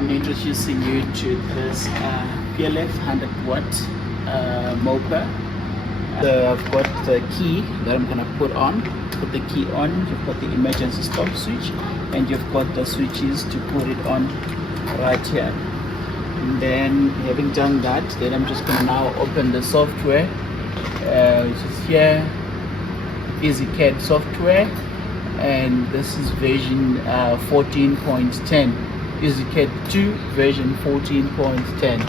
I'm introducing you to this PLF-100 watt MOPA. So I've got the key that I'm gonna put the key on. You've got the emergency stop switch, and you've got the switches to put it on right here. And then having done that, then I'm just gonna now open the software, which is here, EasyCAD software, and this is version 14.10. EasyCAD 2 version 14.10.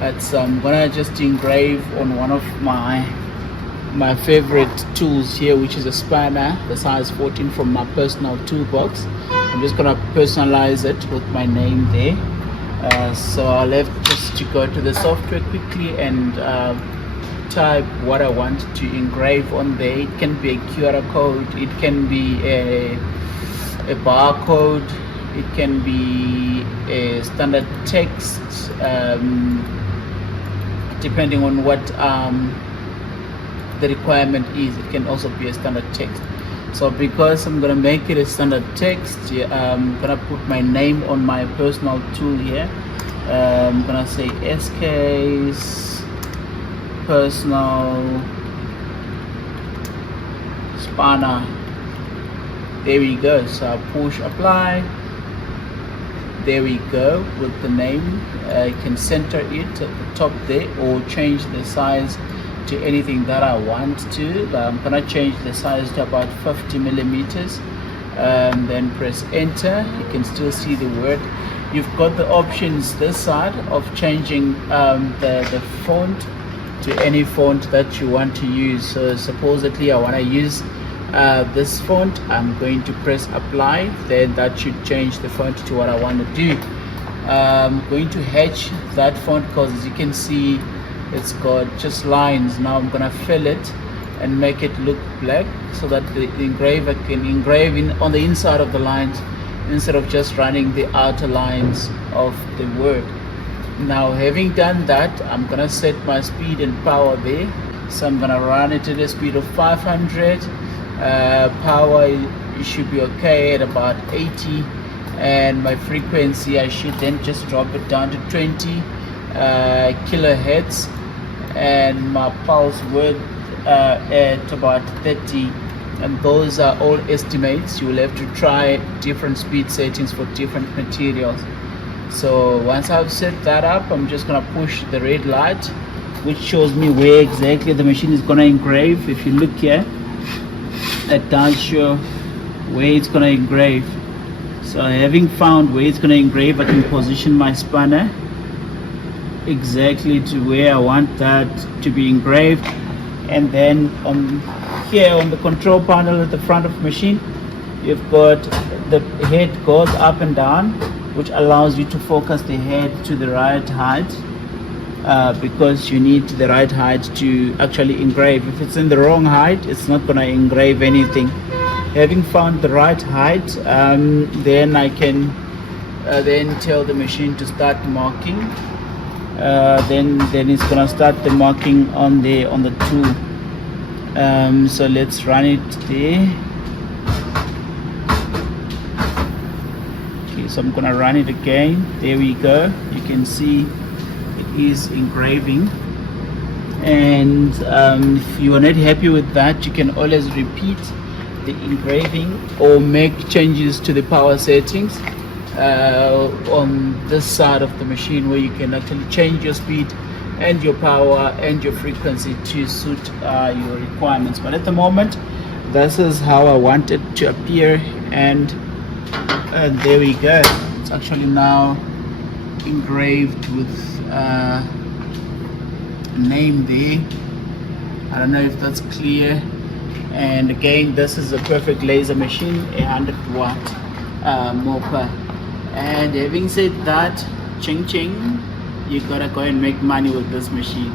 That's I'm gonna just engrave on one of my favorite tools here, which is a spanner, the size 14 from my personal toolbox. I'm just gonna personalize it with my name there. So I'll have just to go to the software quickly and type what I want to engrave on there. It can be a QR code, it can be a barcode, it can be a standard text, depending on what the requirement is. It can also be a standard text. So because I'm gonna make it a standard text, I'm gonna put my name on my personal tool here. I'm gonna say SK's personal spanner. There we go. So I push apply. There we go with the name. I can center it at the top there, or change the size to anything that I want to. I'm gonna change the size to about 50 millimeters, and then press enter. You can still see the word. You've got the options this side of changing the font to any font that you want to use. So supposedly I want to use this font. I'm going to press apply, then that should change the font to what I want to do. I'm going to hatch that font because, as you can see, it's got just lines. Now I'm gonna fill it and make it look black so that the engraver can engrave on the inside of the lines instead of just running the outer lines of the word. Now, having done that, I'm gonna set my speed and power there. So I'm gonna run it at a speed of 500. Power, you should be okay at about 80, and my frequency, I should then just drop it down to 20 kilohertz, and my pulse width at about 30. And those are all estimates. You will have to try different speed settings for different materials. So once I've set that up, I'm just gonna push the red light, which shows me where exactly the machine is gonna engrave. If you look here, it does show where it's gonna engrave. So having found where it's gonna engrave, I can position my spanner exactly to where I want that to be engraved. And then on here on the control panel at the front of the machine, you've got the head goes up and down, which allows you to focus the head to the right height, because you need the right height to actually engrave. If it's in the wrong height, it's not going to engrave anything. Having found the right height, then I can then tell the machine to start marking. Then it's going to start the marking on the tool. So let's run it there. Okay, so I'm gonna run it again. There we go. You can see it is engraving. And if you are not happy with that, you can always repeat the engraving or make changes to the power settings on this side of the machine, where you can actually change your speed and your power and your frequency to suit your requirements. But at the moment, this is how I want it to appear, and there we go. It's actually now engraved with a name there. I don't know if that's clear. And again, this is a perfect laser machine, a 100 watt MOPA. And having said that, ching ching, you gotta go and make money with this machine.